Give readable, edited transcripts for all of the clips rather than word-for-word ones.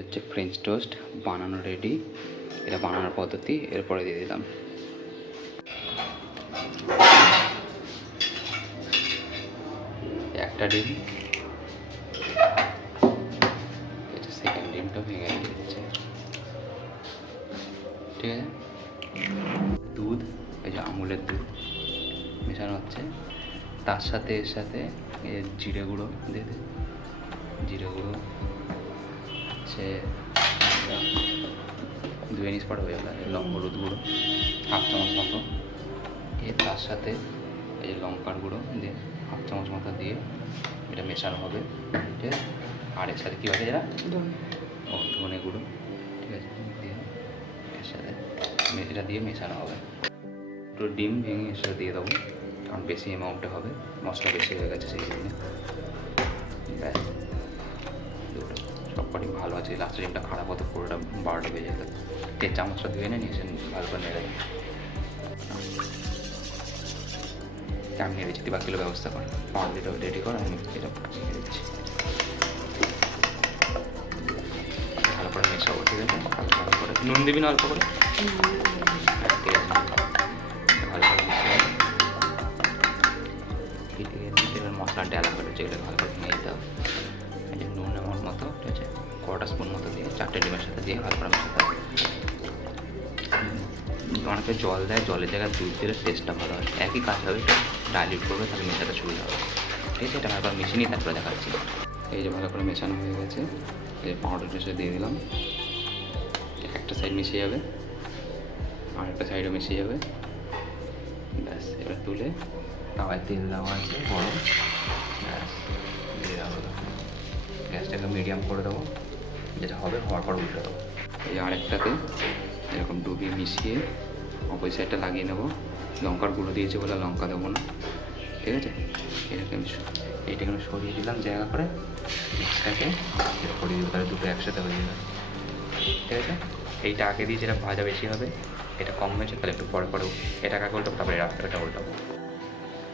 হচ্ছে French toast বানানো ready. এটা বানানোর পদ্ধতি এরপরে দিয়ে দিলাম। একটা ডিম, এটা সেকেন্ড ডিমটা ভেঙে দিয়ে দিচ্ছে। ঠিক আছে, দুধ, এই যে আমুলের দুধ মেশানো হচ্ছে। তার সাথে এর সাথে জিরে গুঁড়ো দিয়ে দে, জিরে গুঁড়ো হচ্ছে 2 স্পট হয়ে যাবে। হলুদ গুঁড়ো 1/2 চামচ মতো, তার সাথে এই যে লঙ্কার গুঁড়ো দিয়ে 1/2 চামচ মতো দিয়ে এটা মেশানো হবে। ঠিক আছে, আর এর সাথে কী হবে এরা ধনে গুঁড়ো, ঠিক আছে, দিয়ে এর সাথে এটা দিয়ে মেশানো হবে। একটু ডিম ভেঙে এর সাথে দিয়ে দেবো, কারণ বেশি অ্যামাউন্টে হবে, মশলা বেশি হয়ে গেছে সেই জন্য। ব্যাস, দুটো সবকটি ভালো আছে। লাস্টের ডিমটা খারাপ হতো, পুরোটা 12টা বেজে যেত। চামচটা ধুয়ে নিয়ে এসে ভালো করে নেড়ে আমি নেড়ে দিচ্ছি। বাকিগুলো ব্যবস্থা করে পাউরুটিটা রেডি করে আমি এটা ছেড়ে দিচ্ছি। ভালো করে মেশাবো, ঠিক আছে, ভালো করে। নুন দিবি না অল্প করে? ঠিক আছে, ভালো করে মিশিয়ে এবার মশলা ডালা করে যেগুলো ভালো করে ভেঙে দিতে হবে। এই যে নুন আমার মতো, ঠিক আছে, 1/4 স্পুন মতো দিয়ে 4টে ডিমের সাথে দিয়ে ভালো করে মেশাতে হবে। অনেকে জল দেয়, জলের জায়গায় দুধ দিলে টেস্টটা ভালো হয়। একই কাজ হবে, ডাইলিউট করবে তাহলে মেশাতে সুবিধা হবে। ঠিক আছে, এটা ভালো করে মিশিয়ে নিই, তারপরে দেখাচ্ছি। এই যে ভালো করে মেশানো হয়ে গেছে, এই পাউডারটা সে দিয়ে দিলাম। একটা সাইড মিশিয়ে যাবে, আর একটা সাইডও মিশিয়ে যাবে। ব্যাস, এবার তুলে তাওয়ায় তেল দেওয়া আছে বড়, ব্যাস দিয়ে দেওয়া হলো। গ্যাসটাকে মিডিয়াম করে দেবো, যেটা হবে হওয়ার পর উল্টে দেবো। এই আরেকটাতে এরকম ডুবিয়ে মিশিয়ে অপর সাইডটা লাগিয়ে নেবো। লঙ্কার গুঁড়ো দিয়েছে বলে লঙ্কা দেবো না, ঠিক আছে। এটাকে আমি এইটাকে সরিয়ে দিলাম জায়গা করে, এক্সট্রাকে সরিয়ে দিব, তাহলে দুটো একসাথে হয়ে যাবে। ঠিক আছে, এইটা আগে দিয়ে যেটা ভাজা বেশি হবে, এটা কম হয়েছে তাহলে একটু পরে পরে এটাকে আগে উল্টাবো, তারপরে এটা উল্টাবো।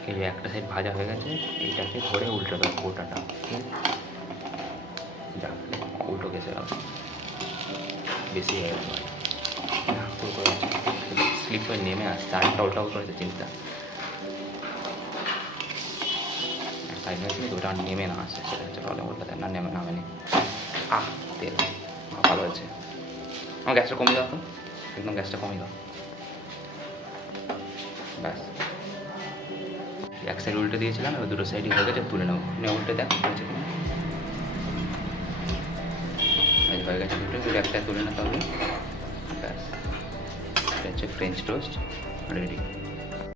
এই যে একটা সাইড ভাজা হয়ে গেছে, এইটাকে ধরে উল্টে দেবো গোটাটা। ঠিক আছে, যাক উল্টো গেছে, বেশি হয়ে গেছে, স্লিপ করে নেমে আসছে। আরেকটা উল্টাও করেছে চিন্তা, সাইড হয়েছে ওটা নেমে না আসছে, সেটা হচ্ছে প্রবলেম। উল্টাতে না নেমে নামেনি। তেল ভালো হয়েছে। আমার গ্যাসটা কমিয়ে দাও তো, একদম গ্যাসটা কমিয়ে দাও। ব্যাস, এক সাইড উল্টে দিয়েছিলাম, এবার দুটো সাইডই হয়ে গেছে, তুলে নেবো। উল্টে দেখ হয়েছে কিনা, হয়ে গেছে দুটো, একটা তুলে নিতে হবে। ব্যাস, এটা হচ্ছে ফ্রেঞ্চ টোস্ট রেডি।